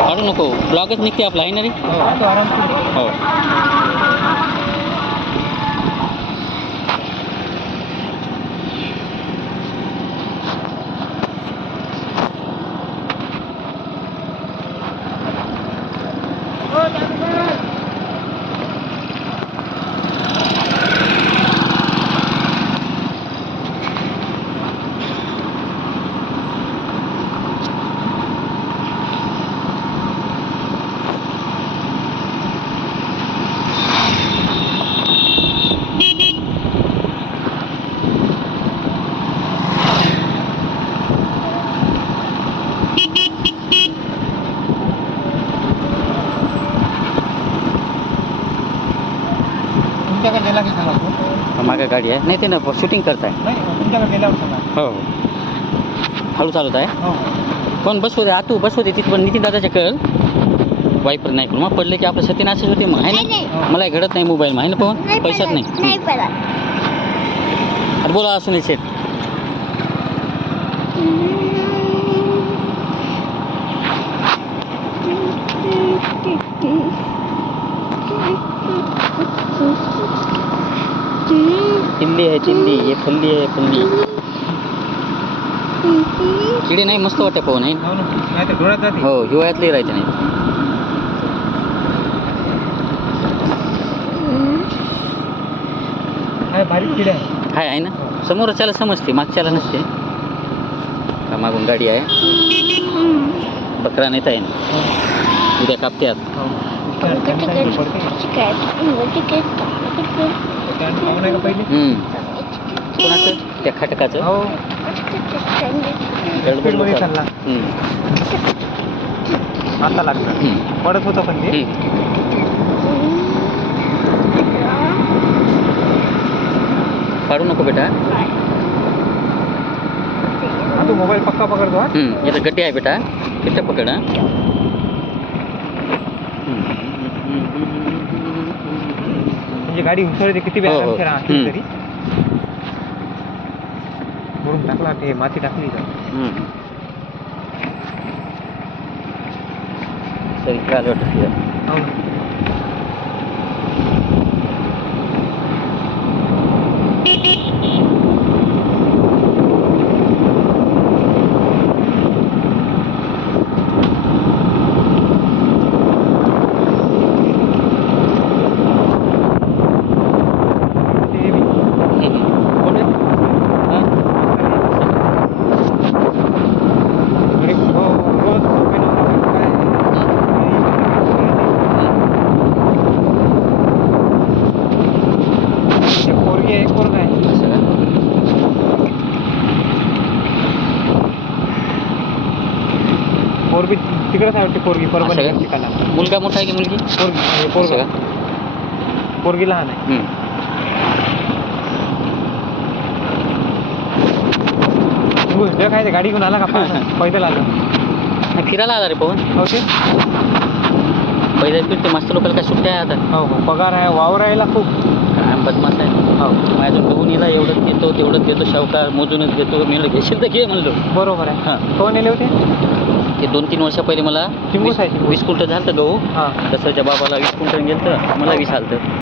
काढू नको, ब्लॉगच निघते आपला आहे ना रे. हो तुमच्याकडे गेला की सांगा तो. मागे गाडी आहे नाही ते ना शूटिंग करताय. नाही तुमच्याकडे गेल्यावर सांगा. हो हळू चालवत आहे. हो कोण बसवू दे आतू बसवू दे तिथं पण नितीन दादाच्या कळ वाईपर नाही पण मग पडले की आपलं सत्यनाशच होते मग आहे ना. मला घडत नाही मोबाईल आहे ना पण पैशात नाही. अरे बोला असू नाही शेट. तिल्ली आहे तिल्ली ये फल्ली आहे फल्ली. किडे नाही मस्त वाटते पवन आहे. नाही तर डोळ्यात जाते. हो हिवाळ्यातले राहते नाही. काय बारीक किडे आहे. हाय आहे ना समोरच्याला समजते मागच्याला नसते. का मागून गाडी आहे. बकरा नेता आहे ना उद्या कापत्यात. कोणाचं त्या खटकाचं. हो स्पीडमध्ये चालला. आता लागलं पडत होतं पण ते. काढू नको बेटा. तू मोबाईल पक्का पकडतो. इथं गड्डी आहे बेटा तिथं पकड. म्हणजे गाडी हुसळते किती वेळा तरी बुडून टाकला ते माती टाकली. सरी काय वाटत. पोरगी तिकडेच आहे वाटते. पोरगी परभणी ठिकाणा. मुलगा मोठा आहे की मुलगी. पोरगी लहान आहे. काय ते गाडी घेऊन आला का पैदल आलं. फिरायला आला रे पवन. हो ते पैदल फिरते मस्त लोकांना काय सुट्ट्या आहे आता. हो हो पगार आहे वावर राहायला खूप. काय बदमाश आहे. हो माझ्या बघून येला एवढंच घेतो तेवढंच घेतो शावकार मोजूनच घेतो. मी घेशील तर घे म्हणलो. बरोबर आहे. हां कोण नेले होते ते 2-3 वर्षा पहिले मला चिंबूस आहे. 20 क्विंटल झालं गहू. हां तसंच्या बाबाला 20 क्विंटल गेलं तर मला 20 आलं.